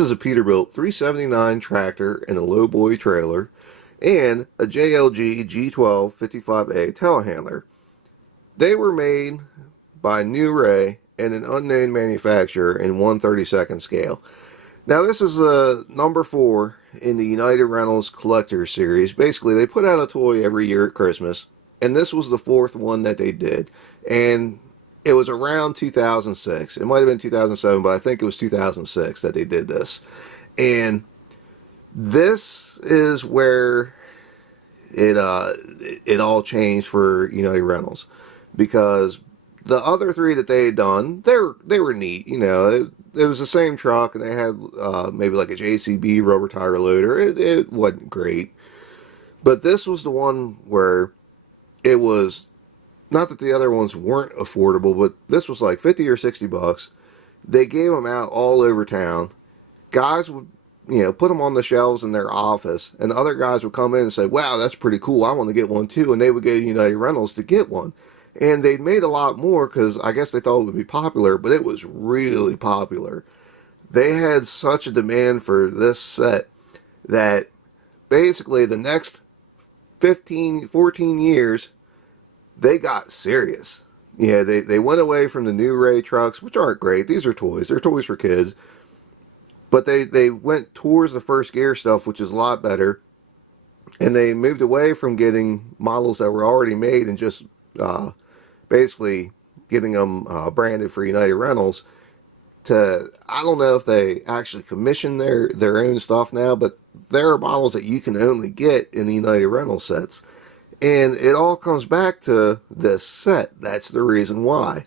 This is a Peterbilt 379 tractor and a Lowboy trailer, and a JLG G12-55A Telehandler. They were made by New Ray and an unnamed manufacturer in 1/32 scale. Now this is number 4 in the United Rentals Collector Series. Basically, they put out a toy every year at Christmas, and this was the 4th one that they did. And it was around 2006. It might have been 2007, but I think it was 2006 that they did this. And this is where it all changed for United Rentals, because the other 3 that they had done, they were neat. You know, it was the same truck, and they had maybe like a JCB rubber tire loader. It wasn't great, but this was the one where it was, not that the other ones weren't affordable, but this was like 50 or 60 bucks. They gave them out all over town. Guys would, put them on the shelves in their office, and the other guys would come in and say, wow, that's pretty cool, I want to get one too, and they would go to United Rentals to get one. And they made a lot more because I guess they thought it would be popular, but it was really popular. They had such a demand for this set that basically the next 14 years, they got serious. Yeah, they went away from the New Ray trucks, which aren't great. These are toys. They're toys for kids. But they went towards the first gear stuff, which is a lot better. And they moved away from getting models that were already made and just basically getting them branded for United Rentals to, I don't know if they actually commission their own stuff now, but there are models that you can only get in the United Rentals sets. And it all comes back to this set. That's the reason why.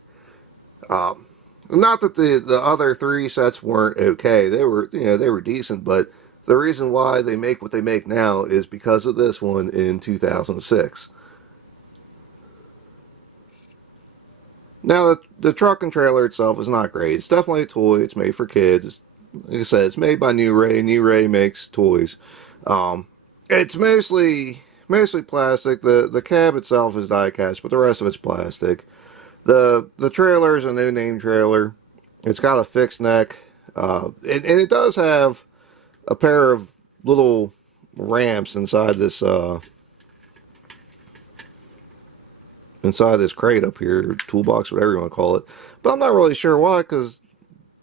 Not that the other 3 sets weren't okay. They were decent, but the reason why they make what they make now is because of this one in 2006. Now, the truck and trailer itself is not great. It's definitely a toy. It's made for kids. Like I said, it's made by New Ray. New Ray makes toys. It's mostly plastic. The cab itself is die-cast, but the rest of it's plastic. The trailer is a no-name trailer. It's got a fixed neck, and it does have a pair of little ramps inside this crate up here, toolbox, whatever you want to call it. But I'm not really sure why, because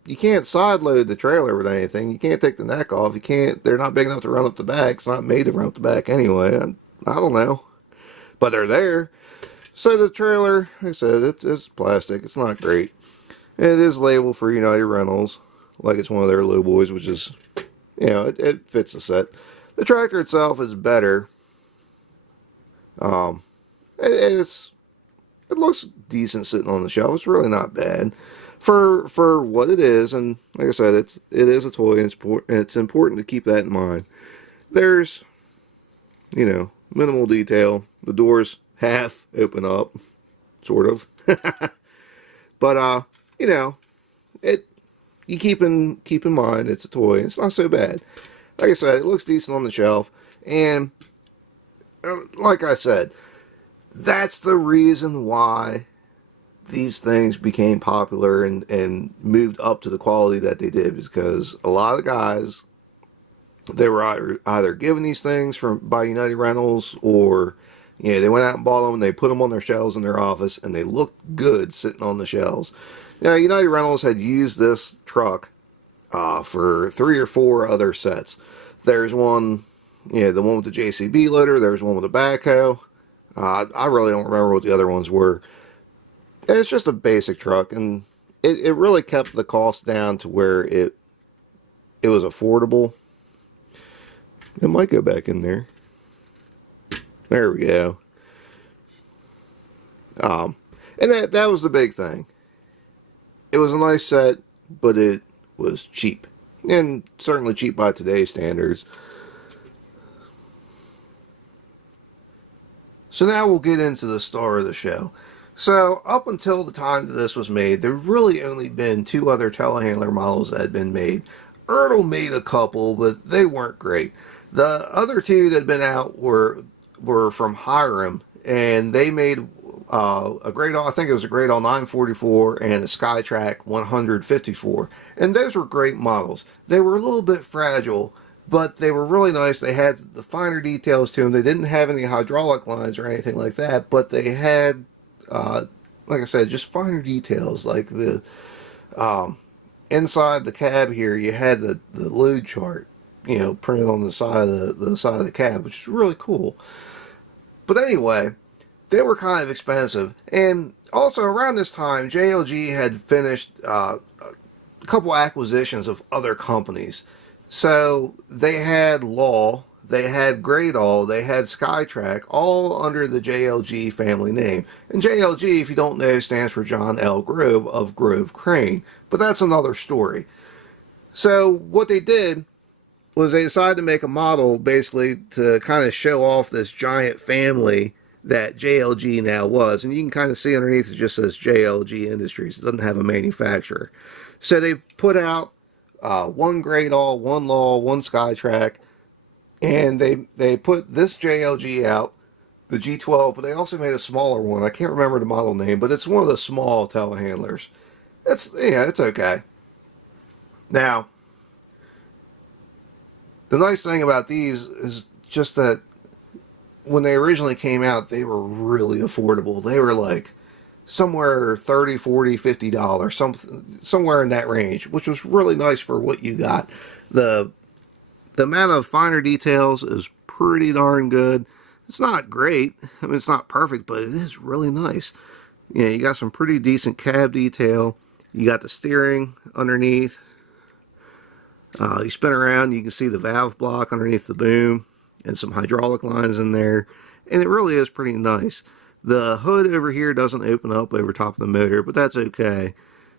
you can't side load the trailer with anything. You can't take the neck off. You can't. They're not big enough to run up the back. It's not made to run up the back anyway. I don't know, but they're there. So the trailer, like I said, it's plastic. It's not great. It is labeled for United Rentals, like it's one of their Lowboys, which is, it fits the set. The tractor itself is better. It looks decent sitting on the shelf. It's really not bad for what it is. And like I said, it is a toy, and it's important to keep that in mind. There's, minimal detail. The doors half open up, sort of. But you keep in mind it's a toy. It's not so bad. Like I said, it looks decent on the shelf, and like I said, that's the reason why these things became popular and moved up to the quality that they did, because a lot of guys, they were either given these things by United Rentals, or they went out and bought them and they put them on their shelves in their office, and they looked good sitting on the shelves. Now, United Rentals had used this truck for 3 or 4 other sets. There's one, the one with the JCB loader. There's one with a backhoe. I really don't remember what the other ones were. It's just a basic truck, and it really kept the cost down to where it was affordable. It might go back in there. There we go. And that was the big thing. It was a nice set, but it was cheap. And certainly cheap by today's standards. So now we'll get into the star of the show. So up until the time that this was made, there really only been 2 other telehandler models that had been made. Ertl made a couple, but they weren't great. The other 2 that had been out were from Hiram, and they made a Great All, I think it was a Great All 944 and a Skytrack 154. And those were great models. They were a little bit fragile, but they were really nice. They had the finer details to them. They didn't have any hydraulic lines or anything like that, but they had, like I said, just finer details. Like the inside the cab here, you had the load chart, you know, printed on the side of the side of the cab, which is really cool. But anyway, they were kind of expensive. And also around this time, JLG had finished a couple acquisitions of other companies. So they had Law, they had Great All, they had Skytrack, all under the JLG family name. And JLG, if you don't know, stands for John L. Grove of Grove Crane. But that's another story. So what they did was they decided to make a model basically to kind of show off this giant family that JLG now was. And you can kind of see underneath it just says JLG Industries. It doesn't have a manufacturer. So they put out one Great All, one Law, one Skytrack, and they put this JLG out, the G12, but they also made a smaller one. I can't remember the model name, but it's one of the small telehandlers. It's okay. Now, the nice thing about these is just that when they originally came out, they were really affordable. They were like somewhere $30, $40, $50, somewhere in that range, which was really nice for what you got. The amount of finer details is pretty darn good. It's not great. I mean, it's not perfect, but it is really nice. You know, you got some pretty decent cab detail. You got the steering underneath. You spin around, you can see the valve block underneath the boom and some hydraulic lines in there. And it really is pretty nice. The hood over here doesn't open up over top of the motor, but that's okay.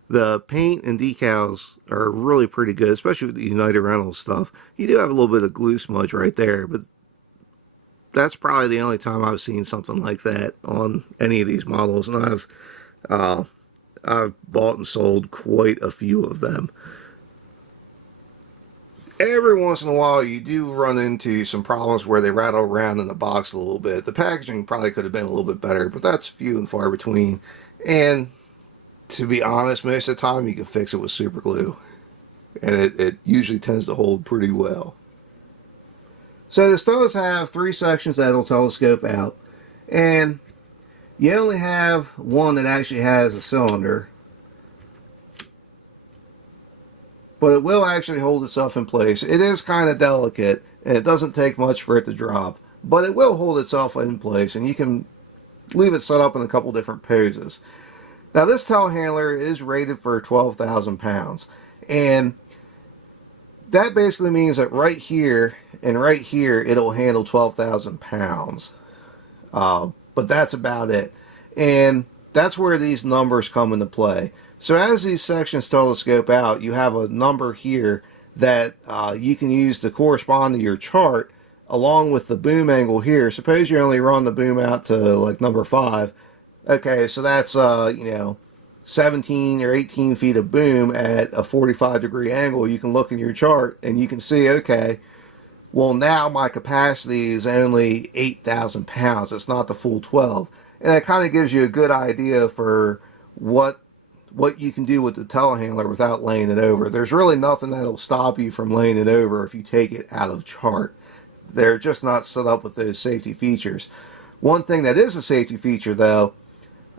The paint and decals are really pretty good, especially with the United Rentals stuff. You do have a little bit of glue smudge right there, but that's probably the only time I've seen something like that on any of these models. And I've bought and sold quite a few of them. Every once in a while, you do run into some problems where they rattle around in the box a little bit. The packaging probably could have been a little bit better, but that's few and far between. And to be honest, most of the time you can fix it with super glue. And it usually tends to hold pretty well. So this does have 3 sections that it'll telescope out. And you only have one that actually has a cylinder. But it will actually hold itself in place. It is kind of delicate, and it doesn't take much for it to drop. But it will hold itself in place, and you can leave it set up in a couple different poses. Now this telehandler is rated for 12,000 pounds. And that basically means that right here and right here, it'll handle 12,000 pounds. But that's about it. And that's where these numbers come into play. So as these sections telescope out, you have a number here that you can use to correspond to your chart along with the boom angle here. Suppose you only run the boom out to like number 5. Okay, so that's, 17 or 18 feet of boom at a 45-degree angle. You can look in your chart and you can see, okay, well now my capacity is only 8,000 pounds. It's not the full 12. And that kind of gives you a good idea for what you can do with the telehandler without laying it over. There's really nothing that'll stop you from laying it over if you take it out of chart. They're just not set up with those safety features. One thing that is a safety feature though,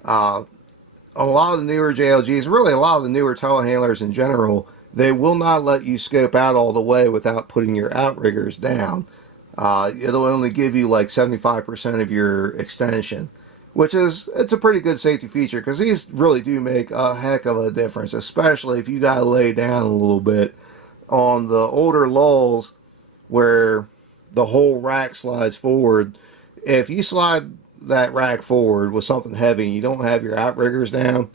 a lot of the newer JLGs, really a lot of the newer telehandlers in general, they will not let you scope out all the way without putting your outriggers down. It'll only give you like 75% of your extension, which is, it's a pretty good safety feature because these really do make a heck of a difference, especially if you got to lay down a little bit. On the older lulls where the whole rack slides forward, if you slide that rack forward with something heavy and you don't have your outriggers down,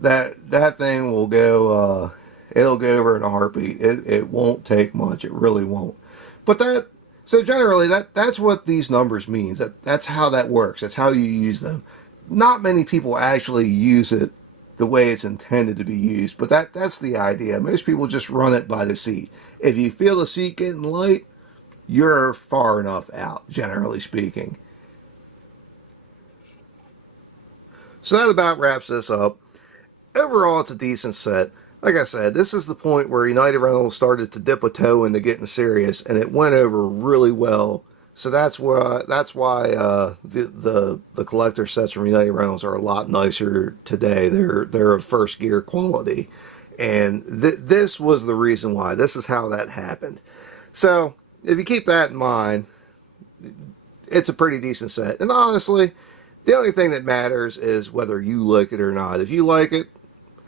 that thing will go, it'll go over in a heartbeat. It won't take much. It really won't. But so generally, that's what these numbers means. That's how that works. That's how you use them. Not many people actually use it the way it's intended to be used, but that's the idea. Most people just run it by the seat. If you feel the seat getting light, you're far enough out, generally speaking. So that about wraps this up. Overall, it's a decent set. Like I said, this is the point where United Rentals started to dip a toe into getting serious, and it went over really well. So that's why the collector sets from United Rentals are a lot nicer today. They're of first gear quality, and this was the reason why. This is how that happened. So if you keep that in mind, it's a pretty decent set. And honestly, the only thing that matters is whether you like it or not. If you like it,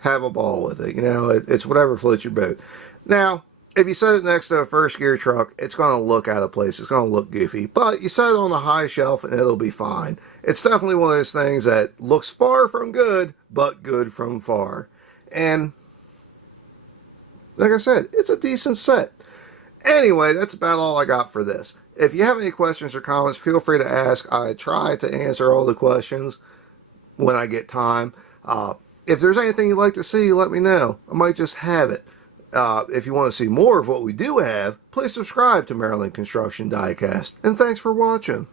have a ball with it. You know, it's whatever floats your boat. Now, if you set it next to a first gear truck, it's going to look out of place. It's going to look goofy. But you set it on the high shelf and it'll be fine. It's definitely one of those things that looks far from good, but good from far. And like I said, it's a decent set. Anyway, that's about all I got for this. If you have any questions or comments, feel free to ask. I try to answer all the questions when I get time. If there's anything you'd like to see, let me know. I might just have it. If you want to see more of what we do have, please subscribe to Maryland Construction Diecast. And thanks for watching.